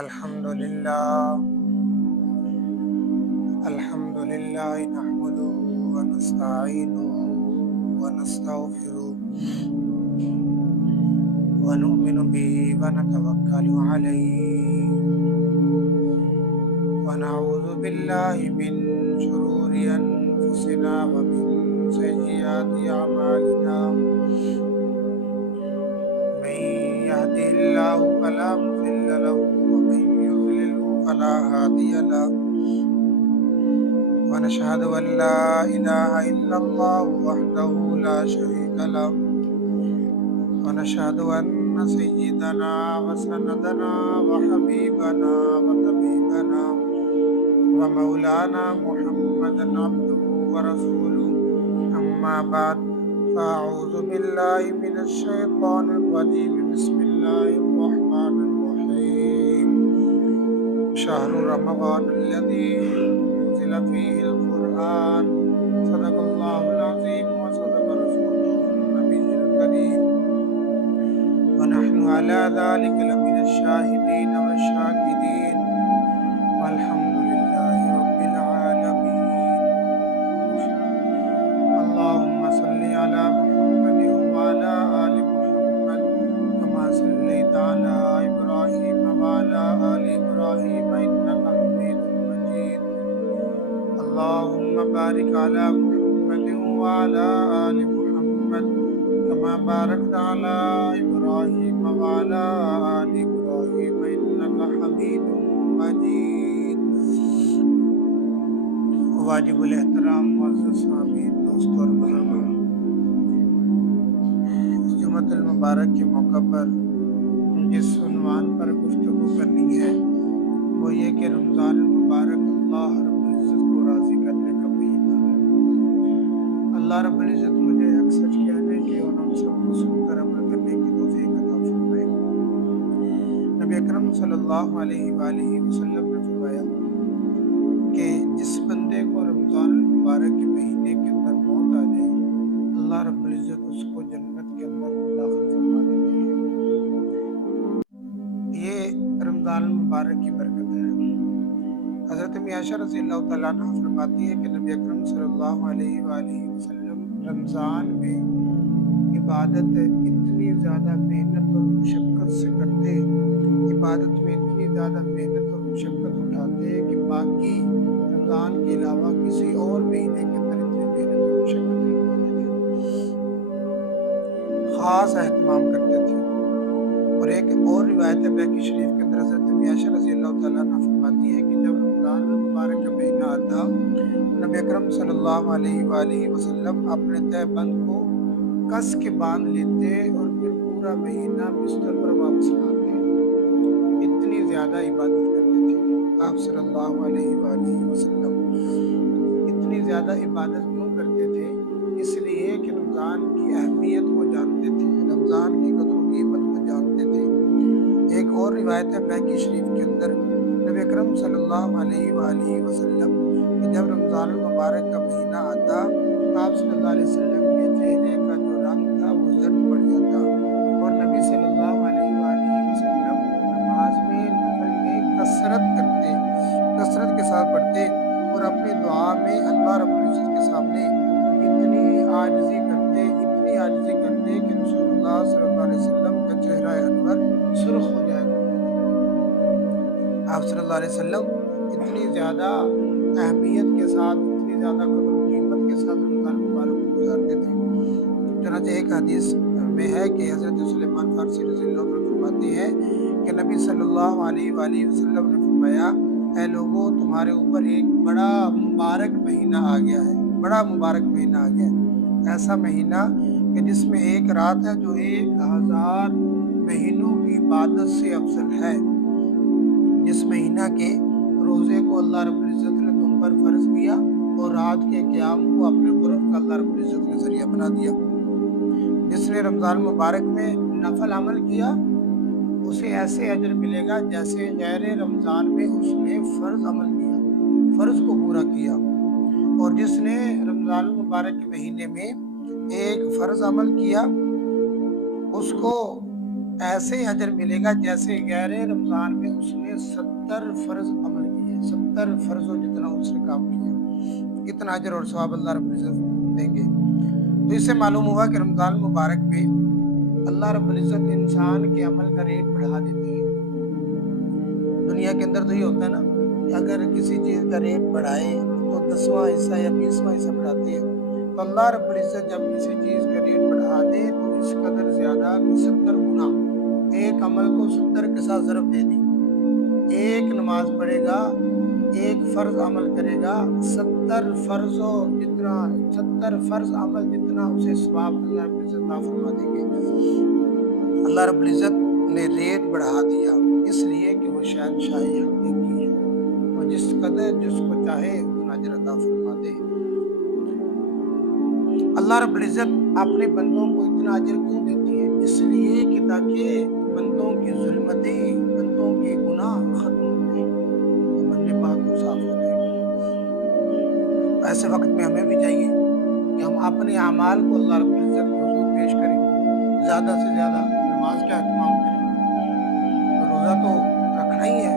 الحمد لله نحمده ونستعينه ونستغفره ونؤمن به ونتوكل عليه ونعوذ بالله من شرور أنفسنا ومن سيئات أعمالنا من يهده الله فلا مضل له ومن يضلل فلا هادي له ونشهد أن لا إله إلا الله وحده لا شريك له ونشهد أن سيدنا وسندنا وحبيبنا وطبيبنا ومولانا محمدا عبده ورسوله أما بعد فأعوذ بالله من الشيطان الرجيم بسم الله الرحمن الرحيم شهر رمضان الذي أنزل فيه القرآن صدق الله العظيم وصدق رسوله النبي الكريم ونحن على ذلك لمن الشاهدين والشاكرين والحمد لله رب العالمين اللهم صل على محمد وعلى آل محمد كما صليت على إبراهيم وعلى آل إبراهيم إنك حميد مجيد اللهم بارك على محمد وعلى آل محمد كما باركت على إبراهيم وعلى آل إبراهيم إنك حميد مجيد واجب الاحترام معزز سامعین دوستوں اور بزرگوں، جمعۃ المبارک کے موقع پر جس عنوان پر گفتگو کرنی ہے وہ یہ کہ رمضان المبارک اللہ رب العزت کو راضی کرنے کا مہینہ ہے۔ اللہ رب العزت مجھے حق سچ کہنے کی اور ہم سب کو سن کر عمل کرنے کی توفیق عطا فرمائے۔ نبی اکرم صلی اللہ علیہ وآلہ وسلم نے فرمایا کہ جس بندے کو رمضان المبارک کے مہینے کے اندر موت آ جائے اللہ رب العزت اس کو جنت کے اندر داخل فرما دیتے ہیں۔ یہ رمضان المبارک کی برکت ہے۔ حضرت عائشہ رضی اللہ تعالیٰ عنہ فرماتی ہے کہ نبی اکرم صلی اللہ علیہ وآلہ وسلم رمضان میں عبادت اتنی زیادہ محنت اور مشقت سے کرتے، عبادت میں اتنی زیادہ محنت اور مشقت اٹھاتے کہ باقی رمضان کے علاوہ کسی اور مہینے کے اندر اتنی محنت اور مشقت نہیں کرتے تھے، خاص اہتمام کرتے تھے۔ اور ایک اور روایت ہے بہقی شریف کے اندر حضرت عائشہ رضی اللہ تعالیٰ عنہ فرماتی ہے کہ جب رمضان المبارک کا مہینہ آتا نبی اکرم صلی اللہ علیہ وآلہ وسلم اپنے تہ بند کو کس کے باندھ لیتے اور پھر پورا مہینہ بستر پر واپس لاتے، اتنی زیادہ عبادت کرتے تھے آپ صلی اللہ علیہ وآلہ وسلم۔ اتنی زیادہ عبادت کیوں کرتے تھے؟ اس لیے کہ رمضان کی اہمیت کو جانتے تھے، رمضان کی قدر و قیمت کو جانتے تھے۔ ایک اور روایت ہے بہقی شریف کے اندر نبی اکرم صلی اللہ علیہ وآلہ وسلم کہ جب رمضان المبارک کا مہینہ آتا آپ صلی اللہ علیہ وسلم کے چہرے کا جو رنگ تھا وہ زرد پڑ جاتا اور نبی صلی اللہ علیہ وآلہ وسلم نماز میں نفل میں کثرت کے ساتھ پڑھتے اور اپنی دعا میں اللہ رب العزت کے سامنے اتنی عاجزی کرتے کہ رسول اللہ صلی اللہ علیہ وسلم کا چہرہ انور سرخ ہو جایا کرتا تھا۔ آپ صلی اللہ علیہ وسلم اتنی زیادہ اہمیت کے ساتھ، اتنی زیادہ قدر و قیمت کے ساتھ رمضان مبارک کو گزارتے تھے۔ چنانچہ ایک حدیث میں ہے کہ حضرت سلیمان فارسی رضی اللہ عنہ فرماتے ہیں کہ نبی صلی اللہ علیہ وآلہ وسلم نے فرمایا اے لوگوں تمہارے اوپر ایک بڑا مبارک مہینہ آ گیا ہے، ایسا مہینہ کہ جس میں ایک رات ہے جو 1000 مہینوں کی عبادت سے افضل ہے، جس مہینہ کے روزے کو اللہ رب العزت نے تم پر فرض کیا اور رات کے قیام کو اپنے قرب کا اللہ رب العزت نے ذریعہ بنا دیا۔ جس نے رمضان مبارک میں نفل عمل کیا اسے ایسے اجر ملے گا جیسے غیر رمضان میں اس نے فرض عمل کیا، فرض کو پورا کیا۔ اور جس نے رمضان المبارک کے مہینے میں ایک فرض عمل کیا اس کو ایسے اجر ملے گا جیسے غیر رمضان میں اس نے 70 فرض عمل کیے، 70 فرضوں جتنا اس نے کام کیا، اتنا اجر اور ثواب اللہ رب العزت دیں گے۔ تو اس سے معلوم ہوا کہ رمضان مبارک میں اللہ رب العزت انسان کے عمل کا ریٹ بڑھا دیتے ہیں۔ دنیا کے اندر تو یہ ہوتا ہے نا کہ اگر کسی چیز کا ریٹ بڑھائے تو 10واں حصہ یا 20واں حصہ بڑھاتے ہیں، تو اللہ رب العزت جب کسی چیز کا ریٹ بڑھا دے تو اس قدر زیادہ کہ 70 گنا، ایک عمل کو 70 کے ساتھ ضرب دے دی، ایک نماز پڑھے گا، ایک فرض عمل کرے گا، 70 فرض عمل جتنا اسے ثواب اللہ رب العزت عطا فرما دیں گے۔ اللہ رب العزت نے ریٹ بڑھا دیا اس لیے کہ وہ شہنشاہی حقیقی ہے، وہ جس قدر جس کو چاہے اتنا اجر عطا فرما دے۔ اللہ رب العزت اپنے بندوں کو اتنا اجر کیوں دیتی ہے؟ اس لیے کہ تاکہ بندوں کی ظلمتیں، بندوں کے گناہ ختم ہو جائیں، تو بندے پاک و صاف ہو جائیں۔ ایسے وقت میں ہمیں بھی چاہیے کہ ہم اپنے اعمال کو اللہ رب العزت کے حضور پیش کریں، زیادہ سے زیادہ نماز کا اہتمام کریں۔ روزہ تو رکھنا ہی ہے،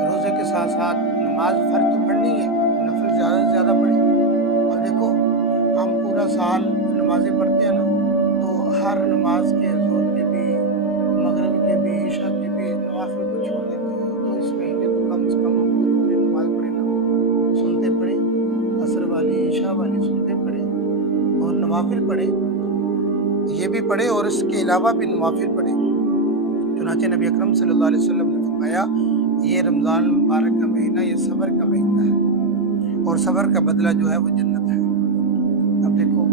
روزے کے ساتھ ساتھ نماز فرض تو پڑھنی ہے، نفل زیادہ سے زیادہ پڑھیں۔ اور دیکھو ہم پورا سال نمازیں پڑھتے ہیں نا، تو ہر نماز کے ظہر کے بھی، مغرب کے بھی، عشاء کے بھی نوافل کو چھوڑ دیتے ہیں، تو اس مہینے تو کم سے کم پوری نماز پڑھیں نا، سنتے پڑھیں، عصر والی عشاء والی سنتے پڑھیں اور نوافل پڑھیں، یہ بھی پڑھیں اور اس کے علاوہ بھی نوافل پڑھیں۔ چنانچہ نبی اکرم صلی اللہ علیہ وسلم نے فرمایا یہ رمضان مبارک کا مہینہ یہ صبر کا مہینہ ہے، اور صبر کا بدلہ جو ہے وہ جنت ہے۔ اب دیکھو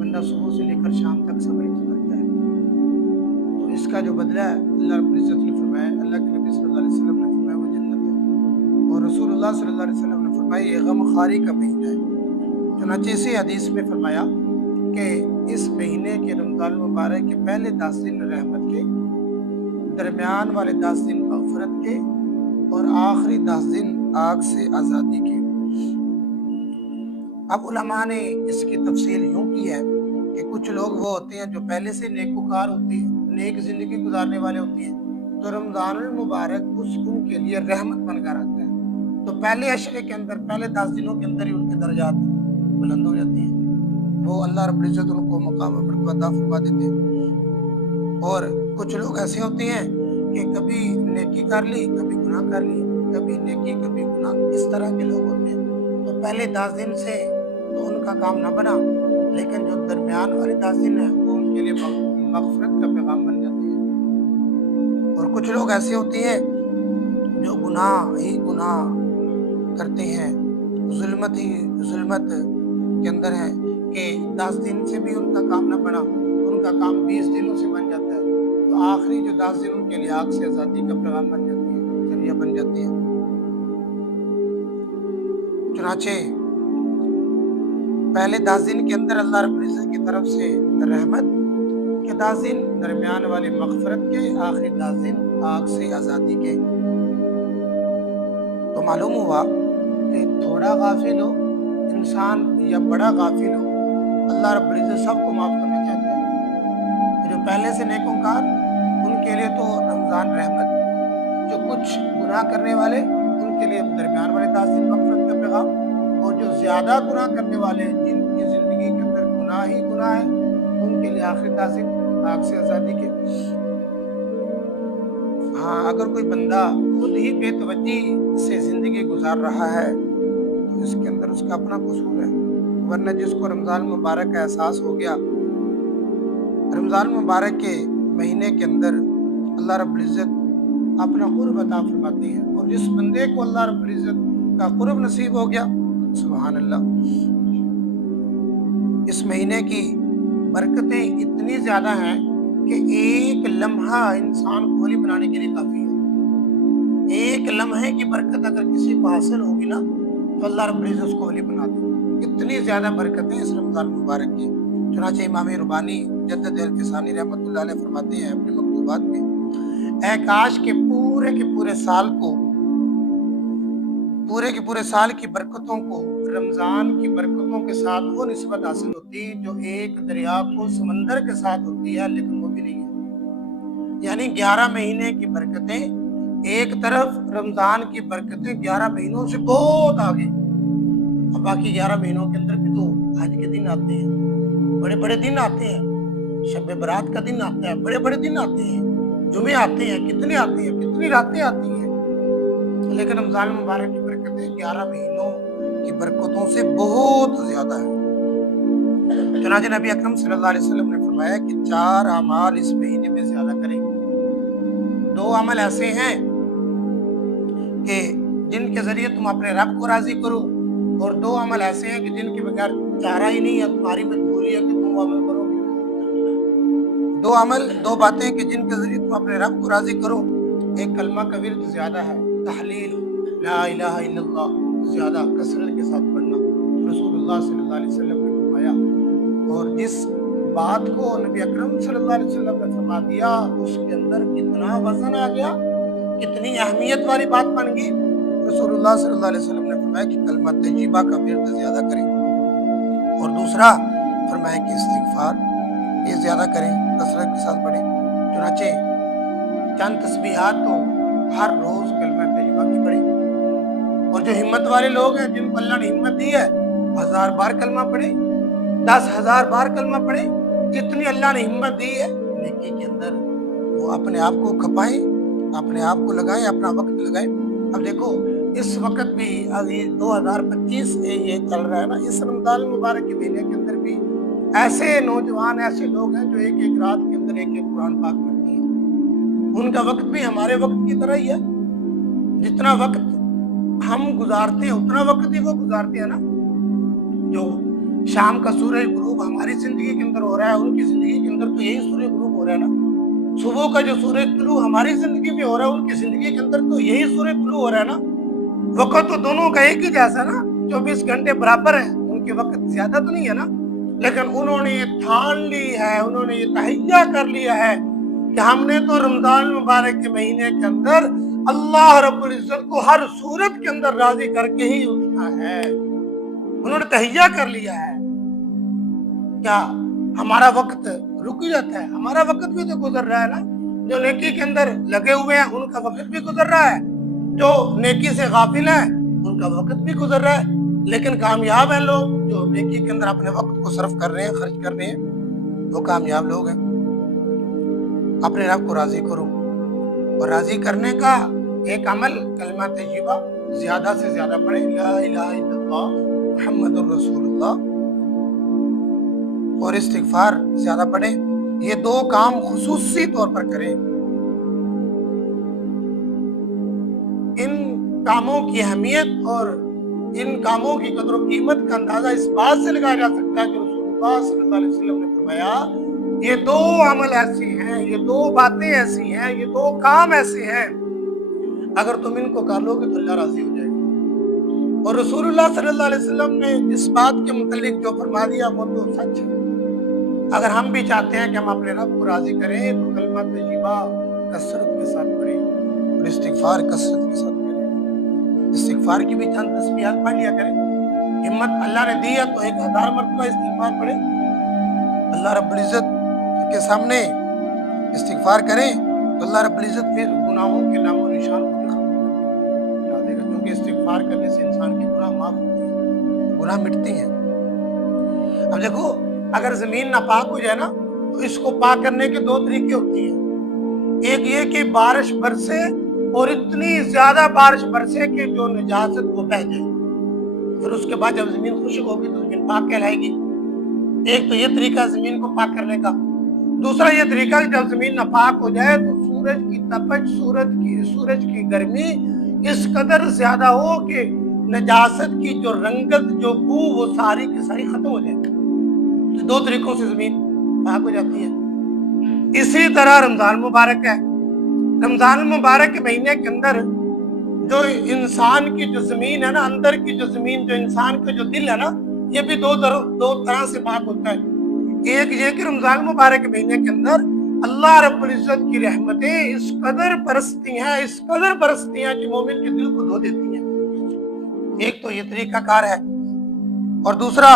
بندہ صبح سے لے کر شام تک صبر ہی کرتا ہے، تو اس کا جو بدلہ ہے اللہ رب العزت نے فرمایا، اللہ کے نبی صلی اللہ علیہ وسلم نے فرمایا وہ جنت ہے، اور رسول اللہ صلی اللہ علیہ وسلم نے فرمایا یہ غم خواری کا مہینہ ہے۔ چنانچہ اسی حدیث میں فرمایا کہ اس مہینے کے رمضان مبارک کے پہلے 10 دن رحمت کے، درمیان والے 10 دن مغفرت کے، اور آخری 10 دن آگ سے آزادی کے۔ اب علماء نے اس کی تفصیل یوں کی ہے کہ کچھ لوگ وہ ہوتے ہیں جو پہلے سے نیکوکار ہوتے ہیں، نیک زندگی گزارنے والے ہوتے ہیں، تو رمضان المبارک ان کے لیے رحمت بن کر آتا ہے، تو پہلے عشرے کے اندر، پہلے 10 دنوں کے اندر ہی ان کے درجات بلند ہو جاتے ہیں، وہ اللہ رب العزت ان کو مقام و مرتبہ عطا فرما دیتے ہیں۔ اور کچھ لوگ ایسے ہوتے ہیں کہ کبھی نیکی کر لی، کبھی گناہ کر لی، کبھی نیکی کبھی گناہ، اس طرح کے لوگ ہوتے ہیں، تو پہلے 10 دن سے تو ان کا کام نہ بنا، لیکن جو درمیان والے 10 دن ہیں وہ ان کے لیے مغفرت کا پیغام بن جاتے ہیں۔ اور کچھ لوگ ایسے ہوتے ہیں جو گناہ ہی گناہ کرتے ہیں، ظلمت ہی ظلمت کے اندر ہیں، کہ 10 دن سے بھی ان کا کام نہ بنا، ان کا کام 20 دنوں سے بن جاتا ہے، تو آخری جو 10 دن ان کے لیے آگ سے آزادی کا پیغام بن جاتی ہے، ذریعہ بن جاتے ہیں۔ چنانچہ پہلے 10 دن کے اندر اللہ رب العزت کی طرف سے رحمت کے 10 دن، درمیان والے مغفرت کے، آخری 10 دن آگ سے آزادی کے۔ تو معلوم ہوا کہ تھوڑا غافل ہو انسان یا بڑا غافل ہو، اللہ رب العزت سب کو معاف کرنا چاہتا ہے۔ جو پہلے سے نیکوکار ان کے لیے تو رمضان رحمت، جو کچھ گناہ کرنے والے ان کے لیے درمیان والے 10 دن مغفرت کا پیغام، اور جو زیادہ گناہ کرنے والے جن کی زندگی کے اندر گناہ ہی گناہ ہے ان کے لیے آخری 10 دن آگ سے آزادی کے۔ ہاں اگر کوئی بندہ خود ہی بے توجہی سے زندگی گزار رہا ہے تو اس کے اندر اس کا اپنا قصور ہے، ورنہ جس کو رمضان مبارک کا احساس ہو گیا، رمضان مبارک کے مہینے کے اندر اللہ رب العزت اپنا قرب عطا فرماتے ہیں، اور جس بندے کو اللہ رب العزت کا قرب نصیب ہو گیا، سبحان اللہ، اس مہینے کی برکتیں اتنی زیادہ ہیں کہ ایک لمحہ انسان کو ولی بنانے کے لیے کافی ہے۔ ایک لمحے کی برکت اگر کسی کو حاصل ہوگی نا تو اللہ رب العزت اس کو ولی بنا دے، اتنی زیادہ برکتیں اس رمضان مبارک کی۔ چنانچہ امام ربانی جدد الفسانی رحمۃ اللہ علیہ فرماتے ہیں اپنے مکتوبات میں، اے کاش کے پورے سال کی برکتوں کو رمضان کی برکتوں کے ساتھ وہ نسبت حاصل ہوتی جو ایک دریا کو سمندر کے ساتھ ہوتی ہے، لیکن وہ بھی نہیں ہے۔ یعنی 11 مہینے کی برکتیں ایک طرف، رمضان کی برکتیں 11 مہینوں سے بہت آگے. اب باقی 11 مہینوں کے اندر بھی تو حج کے دن آتے ہیں، بڑے بڑے دن آتے ہیں، شب برات کا دن آتا ہے، بڑے بڑے دن آتے ہیں، جمعے آتے ہیں، کتنے آتے ہیں، کتنی راتیں آتی ہیں. لیکن رمضان مبارک کی برکتیں 11 مہینوں کی برکتوں سے بہت زیادہ ہے. چنانچہ نبی اکرم صلی اللہ علیہ وسلم نے فرمایا کہ 4 اعمال اس مہینے میں زیادہ کریں. 2 عمل ایسے ہیں کہ جن کے ذریعے تم اپنے رب کو راضی کرو، اور 2 عمل ایسے ہیں کہ جن کے بغیر چارہ ہی نہیں ہے، تمہاری مجبوری ہے کہ تم وہ عمل کرو گے. 2 عمل، 2 باتیں کہ جن کے ذریعے تم اپنے رب کو راضی کرو. ایک کلمہ کا ورد زیادہ ہے، تحلیل لا الہ الا اللہ زیادہ کثرت کے ساتھ پڑھنا، رسول اللہ صلی اللہ علیہ وسلم نے فرمایا. اور جس بات کو نبی اکرم صلی اللہ علیہ وسلم نے فرما دیا، اس کے اندر کتنا وزن آ گیا، کتنی اہمیت والی بات بن گئی. رسول اللہ صلی اللہ علیہ وسلم نے فرمایا کہ کلمہ طیبہ کا ورد زیادہ کریں. اور دوسرا فرمایا کہ استغفار یہ زیادہ کریں، کثرت کے ساتھ پڑھیں. چنانچہ چند تسبیحات تو ہر روز کلمہ طیبہ کی پڑھیں. اور جو ہمت والے لوگ ہیں، جن کو اللہ نے ہمت دی ہے، 1000 بار کلمہ پڑھیں، 10,000 بار کلمہ پڑھیں. جتنی اللہ نے ہمت دی ہے نیکی کے اندر، وہ اپنے آپ کو کھپائیں، اپنے آپ کو لگائیں، اپنا وقت لگائیں. اب دیکھو اس وقت بھی ابھی 2025 سے یہ چل رہا ہے نا، اس رمضان المبارک کے مہینے کے اندر بھی ایسے نوجوان، ایسے لوگ ہیں جو ایک رات کے اندر ایک قرآن پاک پڑھتے ہیں. ان کا وقت بھی ہمارے وقت کی طرح ہی ہے. جتنا وقت ہم گزارتے ہیں اتنا وقت ہی وہ گزارتے ہیں نا. جو شام کا سورج غروب ہماری زندگی کے اندر ہو رہا ہے، ان کی زندگی کے اندر تو یہی سورج غروب ہو رہا ہے نا. صبح کا جو سورج طلوع ہماری زندگی میں ہو رہا ہے، ان کی زندگی کے اندر تو یہی سورج طلوع ہو رہا ہے نا. وقت تو دونوں کا ایک ہی جیسا نا، 24 گھنٹے برابر ہیں، ان کے وقت زیادہ تو نہیں ہے نا. لیکن انہوں نے یہ ٹھان لی ہے، انہوں نے یہ تہیہ کر لیا ہے کہ ہم نے تو رمضان مبارک کے مہینے کے اندر اللہ رب العزت کو ہر صورت کے اندر راضی کر کے ہی اٹھنا ہے. انہوں نے تہیہ کر لیا ہے. کیا ہمارا وقت رک جاتا ہے؟ ہمارا وقت بھی تو گزر رہا ہے نا. جو نیکی کے اندر لگے ہوئے ہیں ان کا وقت بھی گزر رہا ہے، جو نیکی سے غافل ہیں ان کا وقت بھی گزر رہا ہے. لیکن کامیاب ہیں لوگ جو نیکی کے اندر اپنے وقت کو صرف کر رہے ہیں، خرچ کر رہے ہیں، وہ کامیاب لوگ ہیں. اپنے رب کو راضی کرو، اور راضی کرنے کا ایک عمل کلمہ طیبہ زیادہ سے زیادہ پڑھیں، لا الہ الا اللہ محمد الرسول اللہ، اور استغفار زیادہ پڑھیں. یہ 2 کام خصوصی طور پر کریں. ان کاموں کی اہمیت اور ان کاموں کی قدر و قیمت کا اندازہ اس بات سے لگایا جا سکتا ہے کہ رسول اللہ صلی اللہ علیہ وسلم نے فرمایا یہ 2 عمل ایسے ہیں، یہ 2 باتیں ایسی ہیں، یہ 2 کام ایسے ہیں، اگر تم ان کو کر لو گے تو اللہ راضی ہو جائے گا. اور رسول اللہ صلی اللہ علیہ وسلم نے اس بات کے متعلق جو فرما دیا وہ تو سچ ہے. اگر ہم بھی چاہتے ہیں کہ ہم اپنے رب کو راضی کریں تو کلمہ طیبہ کثرت کے ساتھ پڑھیں اور استغفار کثرت کے ساتھ کریں. استغفار کی بھی چند تسبیحات پڑھ لیا کریں. ہمت اللہ نے دی ہے تو 1000 مرتبہ استغفار پڑھیں. اللہ رب العزت کے سامنے استغفار کریں تو اللہ رب العزت پھر گناہوں کے نام و نشان کو بھی ختم کر دے گا، کیونکہ استغفار کرنے سے انسان کے گناہ معاف ہوتے ہیں، گناہ مٹتے ہیں. اب دیکھو اگر زمین ناپاک ہو جائے نا تو اس کو پاک کرنے کے 2 طریقے ہوتے ہیں. ایک یہ کہ بارش برسے اور اتنی زیادہ بارش برسے کہ جو نجاست وہ بہہ جائے، پھر اس کے بعد جب زمین خشک ہوگی تو زمین پاک کہلائے گی. ایک تو یہ طریقہ زمین کو پاک کرنے کا. دوسرا یہ طریقہ کہ جب زمین ناپاک ہو جائے تو سورج کی تپش، سورج کی گرمی اس قدر زیادہ ہو کہ نجاست کی جو رنگت، جو بو، وہ ساری کی ساری ختم ہو جائے. 2 طریقوں سے زمین پاک ہو جاتی ہے. اسی طرح رمضان مبارک ہے. رمضان مبارک کے مہینے کے اندر جو انسان کی جو زمین ہے نا، اندر کی جو زمین، جو انسان کا جو دل ہے نا، یہ بھی 2 طرح سے پاک ہوتا ہے. ایک یہ کہ رمضان مبارک کے مہینے کے اندر اللہ رب العزت کی رحمتیں اس قدر برستی ہیں کہ مومن کے دل کو دھو دیتی ہیں. ایک تو یہ طریقہ کار ہے. اور دوسرا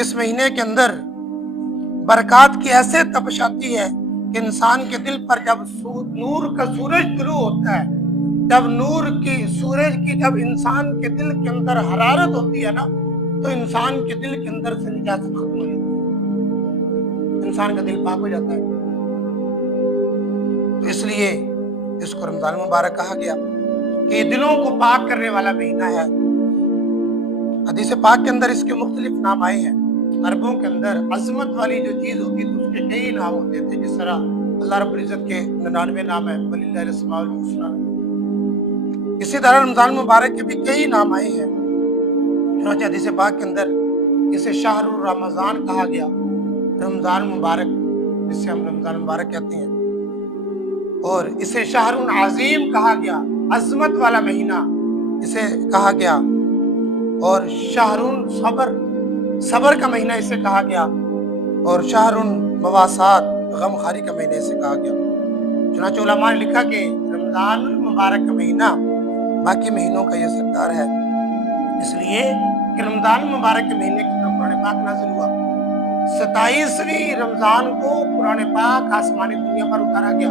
اس مہینے کے اندر برکات کی ایسے تپش آتی ہے کہ انسان کے دل پر جب نور کا سورج طلوع ہوتا ہے، جب نور کی سورج کی جب انسان کے دل کے اندر حرارت ہوتی ہے نا، تو انسان کے دل کے اندر سے نجاست ختم ہو جاتی ہے، انسان کا دل پاک ہو جاتا ہے۔ تو اس لیے اس کو رمضان مبارک کہا گیا کہ یہ دلوں کو پاک کرنے والا مہینہ ہے۔ حدیث پاک کے اندر اس کے مختلف نام آئے ہیں۔ عربوں کے اندر عظمت والی جو چیز ہوتی تھی اس کے کئی نام ہوتے تھے، جس طرح اللہ رب العزت کے 99 نام ہیں، وَلِلَّهِ الْأَسْمَاءُ الْحُسْنَىٰ۔ اسی طرح رمضان مبارک کے بھی کئی نام آئے ہیں۔ چنانچہ حدیث پاک کے اندر اسے شہر رمضان کہا گیا، رمضان مبارک، جس سے ہم رمضان مبارک کہتے ہیں، اور اسے شہر عظیم کہا گیا، عظمت والا مہینہ اسے کہا گیا، اور شہر صبر، صبر کا مہینہ اسے کہا گیا، اور شہر مواسات، غم خاری کا مہینہ اسے کہا گیا۔ چنانچہ علماء نے لکھا کہ رمضان المبارک کا مہینہ باقی مہینوں کا یہ سردار ہے، اس لیے کہ رمضان مبارک کے مہینے کی طرف قرآن پاک نازل ہوا۔ 27ویں رمضان کو قرآن پاک آسمانی دنیا پر اتارا گیا،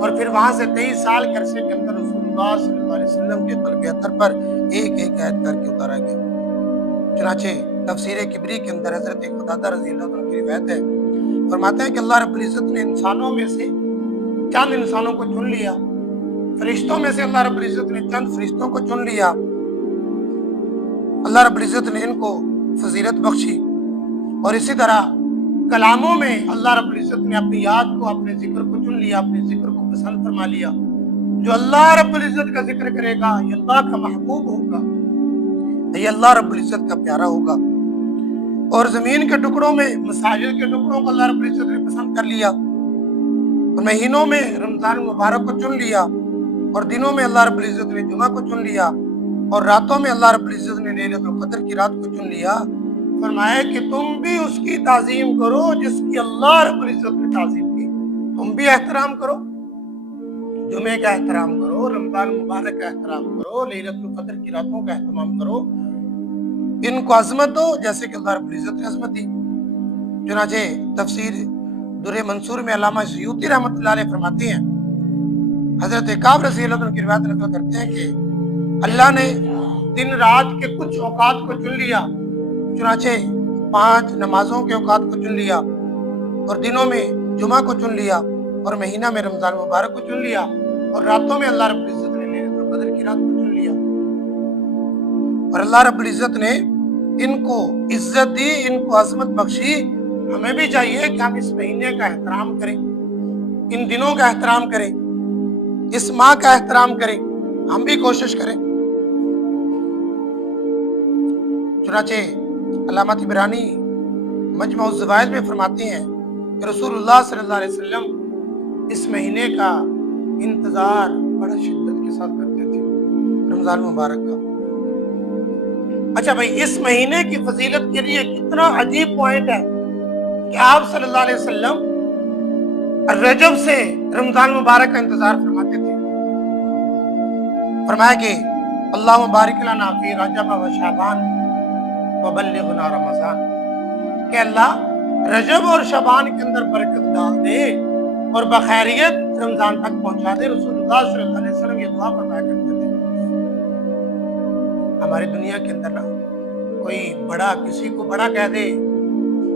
اور پھر وہاں سے 23 سال کے عرصے کے اندر رسول اللہ صلی اللہ علیہ وسلم کے قلب اطہر پر ایک ایک آیت کر کے اتارا گیا۔ چنانچہ تفسیر کبری کے اندر حضرت قتادہ رضی اللہ عنہ کی روایت ہے، فرماتے ہیں کہ اللہ رب العزت نے انسانوں میں سے چند انسانوں کو چن لیا، فرشتوں میں سے اللہ رب العزت نے چند فرشتوں کو چن لیا، اللہ رب العزت نے ان کو فضیلت بخشی، اور اسی طرح کلاموں میں اللہ رب العزت نے اپنی یاد کو، اپنے ذکر کو چن لیا، اپنے ذکر کو پسند فرما لیا۔ جو اللہ رب العزت کا ذکر کرے گا یہ اللہ کا محبوب ہوگا، یہ اللہ رب العزت کا پیارا ہوگا۔ اور زمین کے ٹکڑوں میں، مساجد کے ٹکڑوں کو اللہ رب العزت نے پسند کر لیا، اور مہینوں میں رمضان مبارک کو چن لیا، اور دنوں میں اللہ رب العزت نے جمعہ کو چن لیا، اور راتوں میں اللہ رب العزت نے لیلۃ القدر کی رات کو چن لیا۔ فرمایا کہ تم بھی اس کی تعظیم کرو جس کی اللہ رب العزت نے تعظیم کی، تم بھی احترام کرو، جمعے کا احترام کرو، رمضان مبارک کا احترام کرو، لیلۃ القدر کی راتوں کا اہتمام کرو، ان کو عظمت دو جیسے کہ اللہ رب العزت نے عظمت دی۔ چنانچہ تفسیر در منصور میں علامہ سیوطی رحمۃ اللہ علیہ فرماتے ہیں، حضرت کعب رضی اللہ عنہ کی روایت نقل کرتے ہیں کہ اللہ نے دن رات کے کچھ اوقات کو چن لیا، چنانچہ 5 نمازوں کے اوقات کو چن لیا، اور دنوں میں جمعہ کو چن لیا، اور مہینہ میں رمضان مبارک کو چن لیا، اور راتوں میں اللہ رب العزت نے لیلۃ القدر کی رات کو چن لیا۔ اور اللہ رب العزت نے ان کو عزت دی، ان کو عظمت بخشی۔ ہمیں بھی چاہیے کہ ہم اس مہینے کا احترام کریں، ان دنوں کا احترام کریں، اس ماہ کا احترام کریں، ہم بھی کوشش کریں۔ چنانچہ علامہ طبرانی مجمع الزوائد میں فرماتے ہیں کہ رسول اللہ صلی اللہ علیہ وسلم اس مہینے کا انتظار بڑا شدت کے ساتھ کرتے تھے، رمضان مبارک کا۔ اچھا بھائی، اس مہینے کی فضیلت کے لیے کتنا عجیب پوائنٹ ہے کہ آپ صلی اللہ علیہ وسلم رجب سے رمضان مبارک کا انتظار فرماتے تھے۔ فرمایا کہ اللہم بارک لنا فی رجب و شعبان وبلغنا رمضان، کہ اللہ رجب اور شعبان کے اندر برکت ڈال دے اور بخیریت رمضان تک پہنچا دے۔ رسول اللہ صلی اللہ علیہ وسلم یہ دعا فرمایا کرتے تھے۔ ہماری دنیا کے اندر نا کوئی بڑا کسی کو بڑا کہہ دے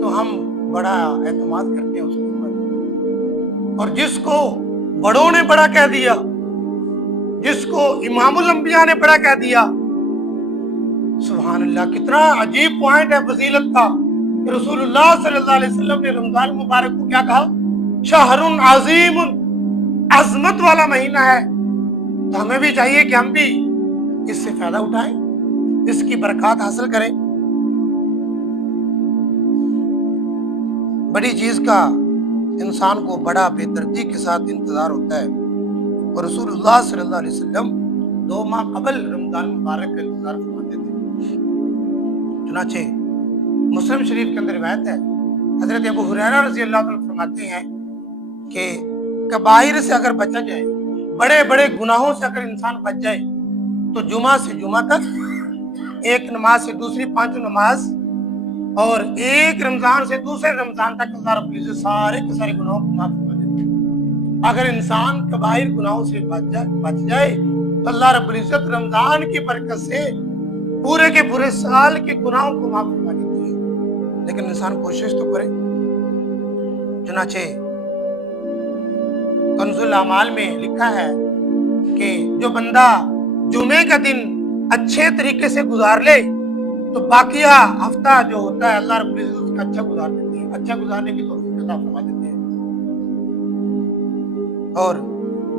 تو ہم بڑا اعتماد کرتے ہیں اس کے اوپر، اور جس کو بڑوں نے بڑا کہہ دیا، جس کو امام الانبیاء نے بڑا کہہ دیا، سبحان اللہ، کتنا عجیب پوائنٹ ہے فضیلت کا کہ رسول اللہ صلی اللہ علیہ وسلم نے رمضان مبارک کو کیا کہا؟ شہر عظیم، عظمت والا مہینہ ہے۔ تو ہمیں بھی چاہیے کہ ہم بھی اس سے فائدہ اٹھائیں، اس کی برکات حاصل کریں۔ بڑی چیز کا انسان کو بڑا بے دردی کے ساتھ انتظار ہوتا ہے، اور رسول اللہ صلی اللہ علیہ وسلم 2 ماہ قبل رمضان مبارک کا انتظار فرماتے تھے۔ چنانچہ مسلم شریف کے اندر روایت ہے، حضرت ابو ہریرہ رضی اللہ عنہ فرماتے ہیں کہ کبائر سے اگر بچا جائے، بڑے بڑے گناہوں سے اگر انسان بچ جائے، تو جمعہ سے جمعہ تک، ایک نماز سے دوسری 5 نماز، اور ایک رمضان سے دوسرے رمضان تک اللہ رب العزت سارے کے سارے گناہوں کو معاف کر دیتے ہیں۔ اگر انسان کبائر گناہوں سے بچ جائے تو اللہ رب العزت رمضان کی برکت سے پورے کے پورے سال کے گناہوں کو معاف فرما دیتی ہے۔ لیکن انسان کوشش تو کرے۔ چنانچہ کنز الاعمال میں لکھا ہے کہ جو بندہ جمعے کا دن اچھے طریقے سے گزار لے تو باقیہ ہفتہ جو ہوتا ہے اللہ رب العزت اس کا اچھا گزار دیتے ہیں، اچھا گزارنے کی توفیق عطا فرما دیتے ہیں۔ اور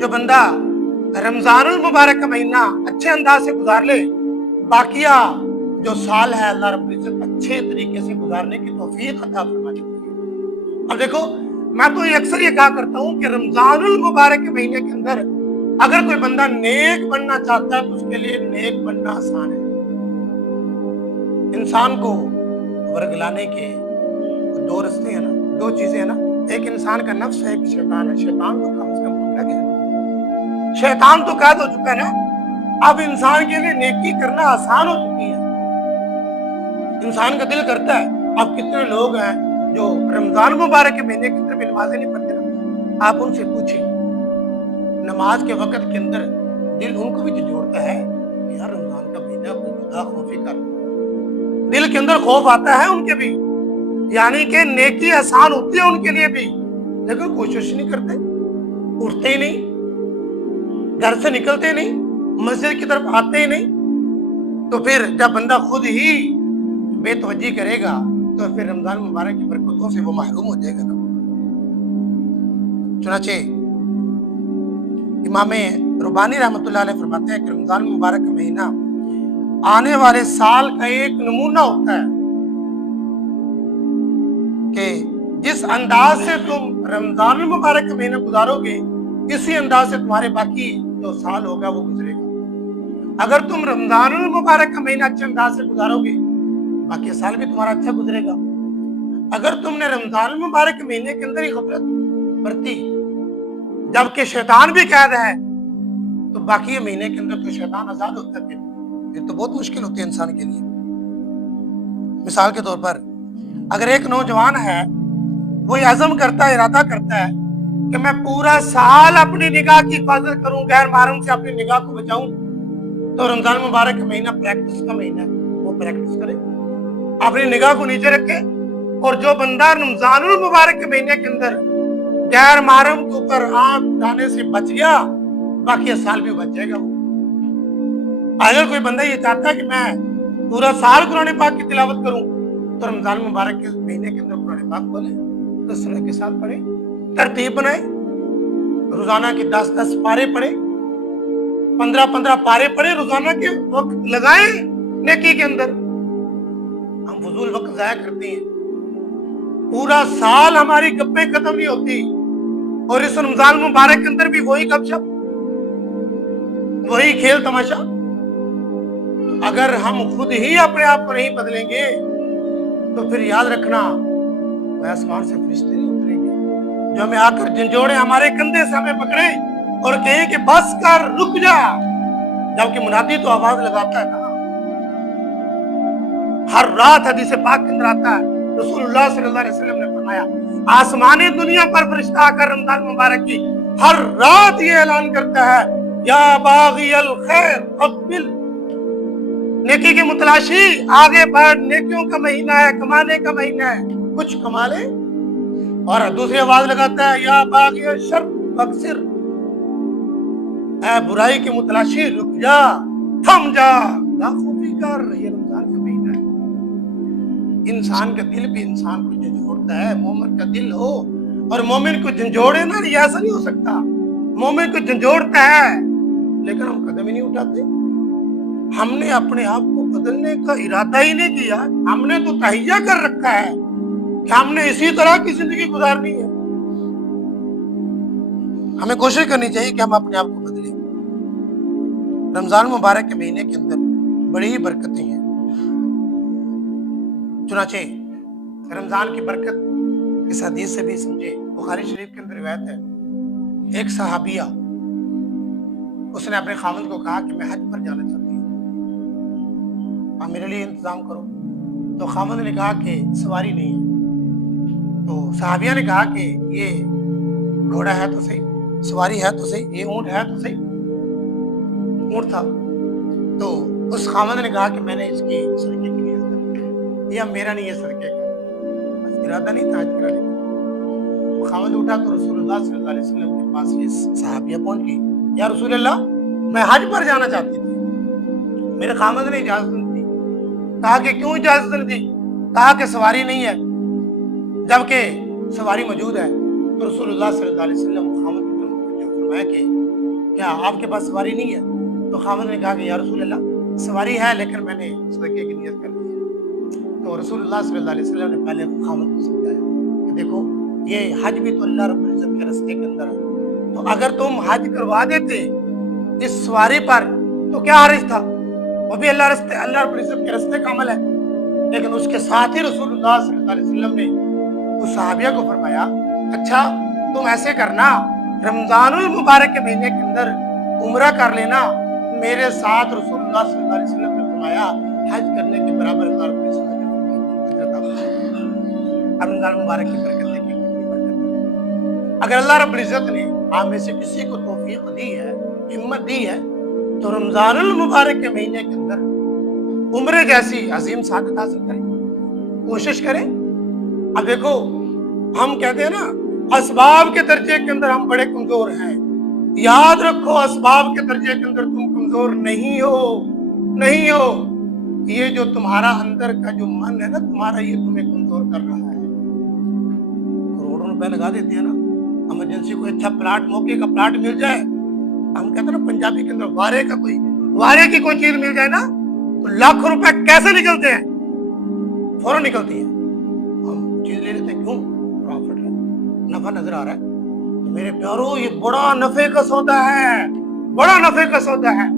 جو بندہ رمضان المبارک کا مہینہ اچھے انداز سے گزار لے، باقیہ جو سال ہے اللہ رب العزت اچھے طریقے سے گزارنے کی توفیق عطا فرما دیتے ہیں۔ اب دیکھو، میں تو اکثر یہ کہا کرتا ہوں کہ رمضان المبارک کے مہینے کے اندر اگر کوئی بندہ نیک بننا چاہتا ہے تو اس کے لیے نیک بننا آسان ہے۔ انسان کو ورگلانے کے دو رستے ہیں نا، دو چیزیں ہیں نا، ایک انسان کا نفس ہے، ایک شیطان ہے۔ شیطان تو کم از کم پکڑا گیا ہے، شیطان تو قید ہو چکا ہے نا۔ اب انسان کے لیے نیکی کرنا آسان ہو چکی ہے۔ انسان کا دل کرتا ہے، اب کتنے لوگ ہیں جو رمضان مبارک کے مہینے کے اندر بھی نمازیں نہیں پڑھتے نا، آپ ان سے پوچھیں، نماز کے وقت کے اندر دل ان کو بھی جھنجھوڑتا ہے کہ یار رمضان کا مہینہ کوئی خدا خوفی کر، دل کے اندر خوف آتا ہے ان کے بھی، یعنی کہ نیکی آسان ہوتی ہے ان کے لیے بھی، لیکن کوشش نہیں کرتے، اٹھتے ہی نہیں، گھر سے نکلتے نہیں، مسجد کی طرف آتے ہی نہیں۔ تو پھر جب بندہ خود ہی بے توجہی کرے گا تو پھر رمضان مبارک کی برکتوں سے وہ محروم ہو جائے گا نا۔ چنانچہ امام ربانی رحمۃ اللہ علیہ فرماتے ہیں کہ رمضان مبارک کا مہینہ آنے والے سال کا ایک نمونہ ہوتا ہے کہ جس انداز سے تم رمضان المبارک کا مہینہ گزارو گے اسی انداز سے تمہارے باقی جو سال ہوگا وہ گزرے گا۔ اگر تم رمضان المبارک کا مہینہ اچھے انداز سے گزارو گے باقی سال بھی تمہارا اچھا گزرے گا۔ اگر تم نے رمضان المبارک کے مہینے کے اندر ہی غفلت برتی جبکہ شیطان بھی قید ہے تو باقی مہینے کے اندر تو شیطان آزاد ہوتا ہے، پھر تو بہت مشکل ہوتی ہے انسان کے لیے۔ مثال کے طور پر اگر ایک نوجوان ہے، وہ عزم کرتا ہے، ارادہ کرتا ہے کہ میں پورا سال اپنی نگاہ کی حفاظت کروں، غیر محرم سے اپنی نگاہ کو بچاؤں، تو رمضان مبارک کا مہینہ پریکٹس کا مہینہ ہے، وہ پریکٹس کرے، اپنی نگاہ کو نیچے رکھے۔ اور جو بندہ رمضان المبارک کے مہینے کے اندر غیر محرم کے اوپر آنکھ اٹھانے سے بچ گیا باقی سال بھی بچ جائے گا۔ اگر کوئی بندہ یہ چاہتا ہے کہ میں پورا سال قرآن پاک کی تلاوت کروں تو رمضان مبارک کے مہینے کے اندر قرآن پاک کھولے، کثرت کے ساتھ پڑھے، ترتیب بنائے، روزانہ کے 10 پارے پڑھے، 15 پارے پڑھے، روزانہ کے وقت لگائیں نیکی کے اندر۔ ہم فضول وقت ضائع کرتے ہیں، پورا سال ہماری گپیں ختم نہیں ہوتی اور اس رمضان مبارک کے اندر بھی وہی گپ شپ، وہی کھیل تماشا۔ اگر ہم خود ہی اپنے آپ کو نہیں بدلیں گے تو پھر یاد رکھنا وہ آسمان سے فرشتے نہیں اتریں گے جو ہمیں آ کر جھنجھوڑے، ہمارے کندھے سے ہمیں پکڑے اور کہیں کہ بس کر، رک جا، جبکہ منادی تو آواز لگاتا ہے نا۔ ہر رات حدیث پاک کے اندر آتا ہے، رسول اللہ صلی اللہ علیہ وسلم نے فرمایا آسمانی دنیا پر فرشتہ آ کر رمضان مبارک کی ہر رات یہ اعلان کرتا ہے، یا باغی الخیر اقبل، نیکی کی متلاشی آگے بڑھ، نیکیوں کا مہینہ ہے، کمانے کا مہینہ ہے، کچھ کما لے۔ اور دوسری آواز لگاتا ہے، یا باغی الشر اقصر، اے برائی کی متلاشی رک جا، تھم جا، ناخوفی کر، یہ رمضان کا مہینہ ہے۔ انسان کا دل بھی انسان کو جھنجھوڑتا ہے، مومن کا دل ہو اور مومن کو جھنجھوڑے نا، یہ ایسا نہیں ہو سکتا۔ مومن کو جھنجھوڑتا ہے لیکن ہم قدم ہی نہیں اٹھاتے۔ ہم نے اپنے آپ کو بدلنے کا ارادہ ہی نہیں کیا، ہم نے تو تہیہ کر رکھا ہے کہ ہم نے اسی طرح کی زندگی گزارنی ہے۔ ہمیں کوشش کرنی چاہیے کہ ہم اپنے آپ کو بدلیں۔ رمضان مبارک کے مہینے کے اندر بڑی برکتیں ہیں۔ چنانچہ رمضان کی برکت اس حدیث سے بھی سمجھے، بخاری شریف کے اندر روایت ہے، ایک صحابیہ اس نے اپنے خاوند کو کہا کہ میں حج پر جانا چاہتی ہوں، آپ میرے لیے انتظام کرو۔ تو خاوند نے کہا کہ سواری نہیں ہے۔ تو صحابیہ نے کہا کہ یہ گھوڑا ہے تو صحیح۔ سواری ہے تو صحیح، یہ اونٹ ہے تو صحیح، اونٹ تھا۔ تو اس خامد نے کہا کہ میں نے اس کی صدقے کی نیت کر لی، یہ میرا نہیں ہے صدقے کا، بس ارادہ نہیں تھا حج کرانے کا۔ وہ خامد اٹھا تو رسول اللہ صلی اللہ علیہ وسلم کے پاس یہ صحابیہ پہنچ گئی، یا رسول اللہ میں حج پر جانا چاہتی تھی، میرے خامد نے اجازت نہیں دی۔ کہا کہ کیوں اجازت نہیں دی؟ کہا کہ سواری نہیں ہے، جبکہ سواری موجود ہے۔ تو رسول اللہ صلی اللہ علیہ وسلم خامد کی طرف متوجہ فرمایا کہ کیا آپ کے پاس سواری نہیں ہے؟ تو خامد نے کہا کہ یا رسول اللہ سواری ہے لیکن میں نے صدقے کی نیت کر لی ہے۔ تو رسول اللہ صلی اللہ علیہ وسلم نے پہلے خامد کو سمجھایا کہ دیکھو یہ حج بھی تو اللہ رب العزت کے راستے کے اندر ہے، تو اگر تم حج کروا دیتے اس سواری پر تو کیا حرج تھا، وہ بھی اللہ رب العزت کے راستے کا عمل ہے۔ لیکن اس کے ساتھ ہی رسول اللہ صلی اللہ علیہ وسلم نے اس صحابیہ کو فرمایا اچھا تم ایسے کرنا، رمضان المبارک کے مہینے کے اندر عمرہ کر لینا، میرے ساتھ رسول اللہ صلی اللہ علیہ وسلم نے فرمایا حج کرنے کے برابر اللہ رب العزت رمضان مبارک کی برکت دیکھیں۔ اگر اللہ رب العزت نے آپ میں سے کسی کو توفیق دی ہے، ہمت دی ہے، تو رمضان المبارک کے مہینے کے اندر عمرے جیسی عظیم سعادت حاصل کریں، کوشش کریں۔ اب دیکھو ہم کہتے ہیں نا اسباب کے درجے کے اندر ہم بڑے کمزور ہیں، یاد رکھو اسباب کے درجے کے اندر تم کمزور نہیں ہو، یہ جو تمہارا اندر کا جو من ہے نا تمہارا، یہ تمہیں کمزور کر رہا ہے۔ کروڑوں روپے لگا دیتے ہیں نا ایمرجنسی، کوئی اچھا پلاٹ، موقع کا پلاٹ مل جائے، ہم کہتے ہیں نا پنجابی کے اندر وارے کی کوئی چیز مل جائے نا تو لاکھوں روپے کیسے نکلتے ہیں، فوراً نکلتی ہے۔ ہم چیز لے لیتے ہیں، کیوں؟ پروفٹ ہے، نفع نظر آ رہا ہے۔ تو میرے پیارو یہ بڑا نفع کا سودا ہے، بڑا نفع کا سودا ہے۔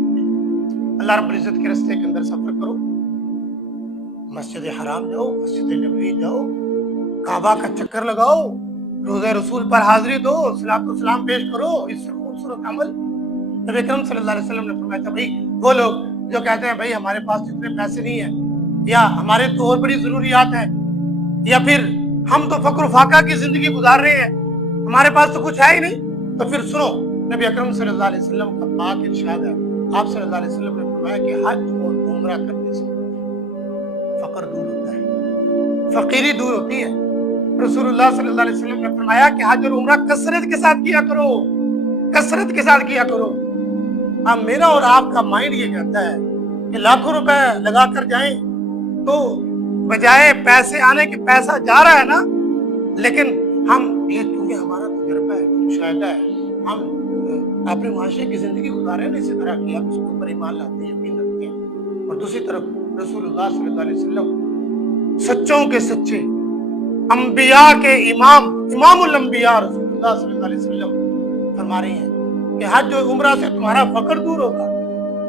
اللہ رب العزت کے راستے کے اندر سفر کرو، مسجد حرام جاؤ، مسجد نبوی جاؤ، کعبہ کا چکر لگاؤ، روزہ رسول پر حاضری دو، صلاۃ و سلام پیش کرو، اس سے خوبصورت عمل نبی اکرم صلی اللہ علیہ وسلم نے فرمایا تھا بھائی وہ لوگ جو کہتے ہیں بھائی ہمارے پاس اتنے پیسے نہیں ہیں، یا ہمارے تو اور بڑی ضروریات ہیں، یا پھر ہم تو فقر و فاقہ کی زندگی گزار رہے ہیں، ہمارے پاس تو کچھ ہے ہی نہیں، تو پھر سنو نبی اکرم صلی اللہ علیہ وسلم کا پاک ارشاد ہے، آپ صلی اللہ علیہ وسلم نے فرمایا کہ حج اور عمرہ کرنے سے فقر دور ہوتا ہے، فقیری دور ہوتی ہے۔ رسول اللہ صلی اللہ علیہ وسلم نے فرمایا کہ حج اور عمرہ کثرت کے ساتھ کیا کرو، کثرت کے ساتھ کیا کرو۔ اب میرا اور آپ کا مائنڈ یہ کہتا ہے کہ لاکھوں روپے لگا کر جائیں تو بجائے پیسے آنے کے پیسہ جا رہا ہے نا، لیکن ہم یہ کیونکہ ہمارا تجربہ ہے، مشاہدہ ہے، ہم اپنے معاشرے کی زندگی گزارے نا اسی طرح کی، ہم اس کے اوپر ایمان لاتے ہیں، یقین رکھتے ہیں۔ اور دوسری طرف رسول اللہ صلی اللہ علیہ وسلم سچوں کے سچے، انبیاء کے امام الانبیاء رسول اللہ صلی اللہ علیہ وسلم فرما رہے ہیں کہ حج و عمرہ سے تمہارا فقر دور ہوگا،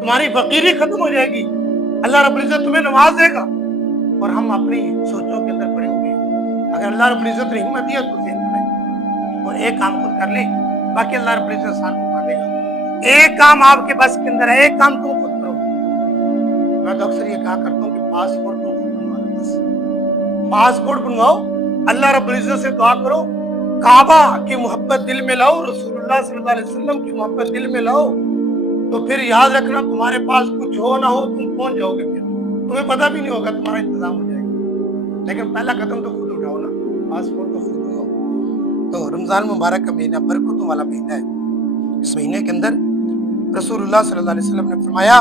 تمہاری فقیری ختم ہو جائے گی، اللہ رب العزت تمہیں نواز دے گا۔ اور ہم اپنی سوچوں کے اندر پڑے ہوئے ہیں، اگر اللہ رب العزت نے ہمت دیا تو ذہن بنائے اور ایک کام خود کر لیں، باقی اللہ رب العزت آسان کروا دے گا۔ ایک کام آپ کے بس کے اندر ہے، ایک کام تم خود کرو۔ میں تو اکثر یہ کہا کرتا ہوں کہ پاسپورٹ تم خود بنوا لو، بس پاسپورٹ بنواؤ، اللہ رب العزت سے دعا کرو، کعبہ کی محبت دل میں لاؤ، رسول اللہ صلی اللہ علیہ وسلم کی محبت دل میں لاؤ، تو پھر یاد رکھنا تمہارے پاس کچھ ہو نہ ہو تم پہنچ جاؤ گے، پھر تمہیں پتہ بھی نہیں ہوگا، تمہارا انتظام ہو جائے گا۔ لیکن پہلا قدم تو خود اٹھاؤ نا، پاسپورٹ تو خود اٹھاؤ۔ تو رمضان مبارک کا مہینہ برکتوں والا مہینہ ہے، اس مہینے کے اندر رسول اللہ صلی اللہ علیہ وسلم نے فرمایا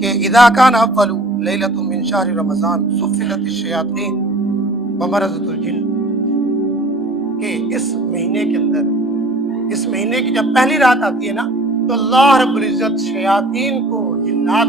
کہ اذا کان اول لیلۃ من شہر رمضان صفلت الشیاطین ومرضت الجن، کہ اس مہینے کے اندر، اس مہینے کی جب پہلی رات آتی ہے نا تو اللہ رب العزت شیاطین کو، جنات